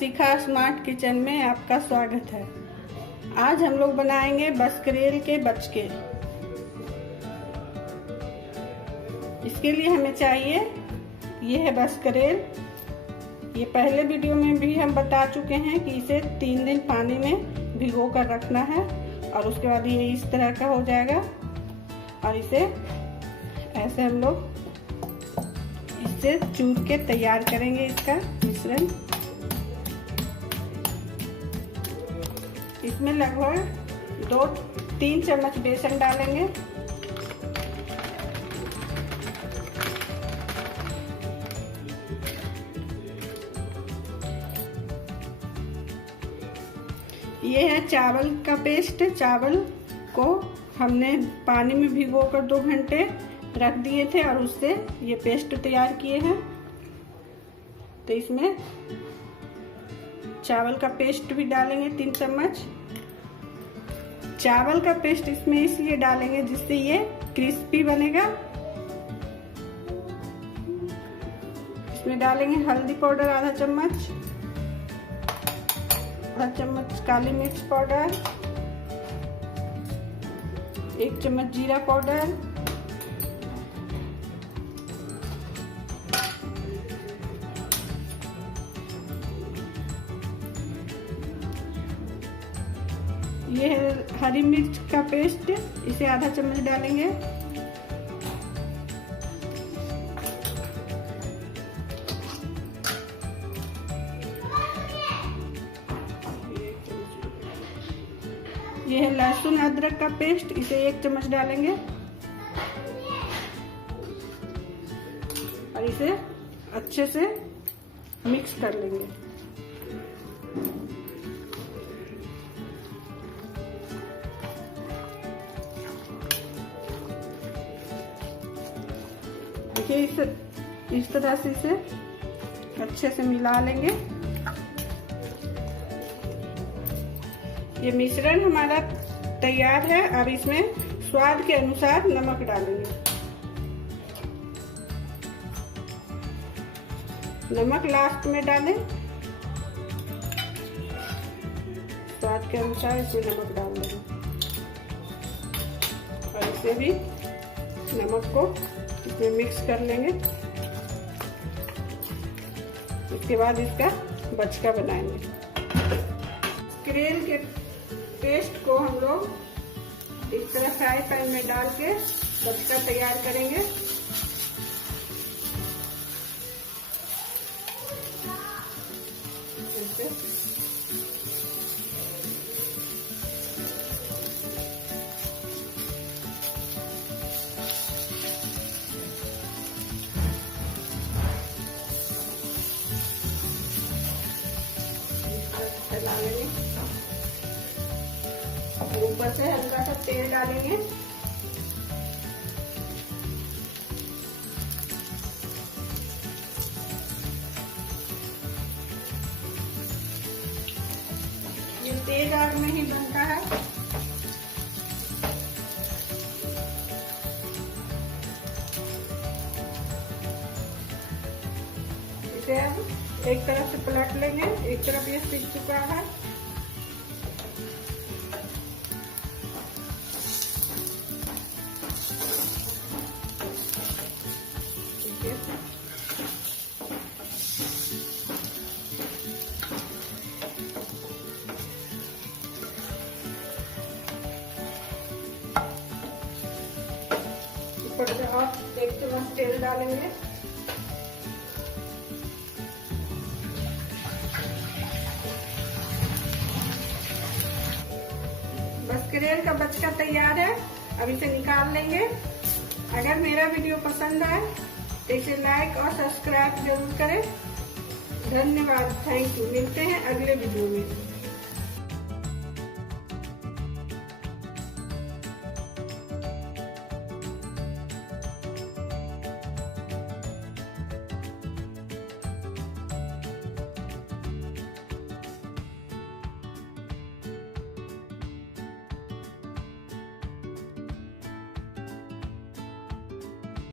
शिखा smart kitchen में आपका स्वागत है। आज हम लोग बनाएंगे बसकरेल के बचके। इसके लिए हमें चाहिए, ये है बसकरेल। ये पहले वीडियो में भी हम बता चुके हैं कि इसे 3 दिन पानी में भिगो कर रखना है और उसके बाद ये इस तरह का हो जाएगा। और इसे ऐसे हम लोग इससे चूर के तैयार करेंगे इसका मिश्रण। इसमें लगभग 2-3 चम्मच बेसन डालेंगे। ये है चावल का पेस्ट। चावल को हमने पानी में भिगोकर 2 घंटे रख दिए थे और उससे ये पेस्ट तैयार किए हैं। तो इसमें चावल का पेस्ट भी डालेंगे 3 चम्मच। चावल का पेस्ट इसमें इसलिए डालेंगे जिससे ये क्रिस्पी बनेगा। इसमें डालेंगे हल्दी पाउडर आधा चम्मच, आधा चम्मच काली मिर्च पाउडर, 1 चम्मच जीरा पाउडर, ये है हरी मिर्च का पेस्ट, इसे आधा चम्मच डालेंगे। ये है लहसुन अदरक का पेस्ट, इसे 1 चम्मच डालेंगे और इसे अच्छे से मिक्स कर लेंगे। देखिए इस तरह से इसे अच्छे से मिला लेंगे। ये मिश्रण हमारा तैयार है। अब इसमें स्वाद के अनुसार नमक डालेंगे। नमक लास्ट में डालें। स्वाद के अनुसार इसमें नमक डाल देंगे और इसे भी नमक को इसमें मिक्स कर लेंगे। इसके बाद इसका बचका बनाएंगे। करेल के पेस्ट को हम लोग इस तरह फ्राई पैन में डाल के बचका तैयार करेंगे। ऊपर से हल्का सा तेल डालेंगे। ये तेल आग में ही बनता है। इसे अब एक तरफ से पलट लेंगे। एक तरफ ये सिक चुका है। ऊपर से और 1 चम्मच तेल डालेंगे। बसकरेल का बचका तैयार है। अब इसे निकाल लेंगे। अगर मेरा वीडियो पसंद आए तो इसे लाइक और सब्सक्राइब जरूर करें। धन्यवाद, थैंक यू। मिलते हैं अगले वीडियो में।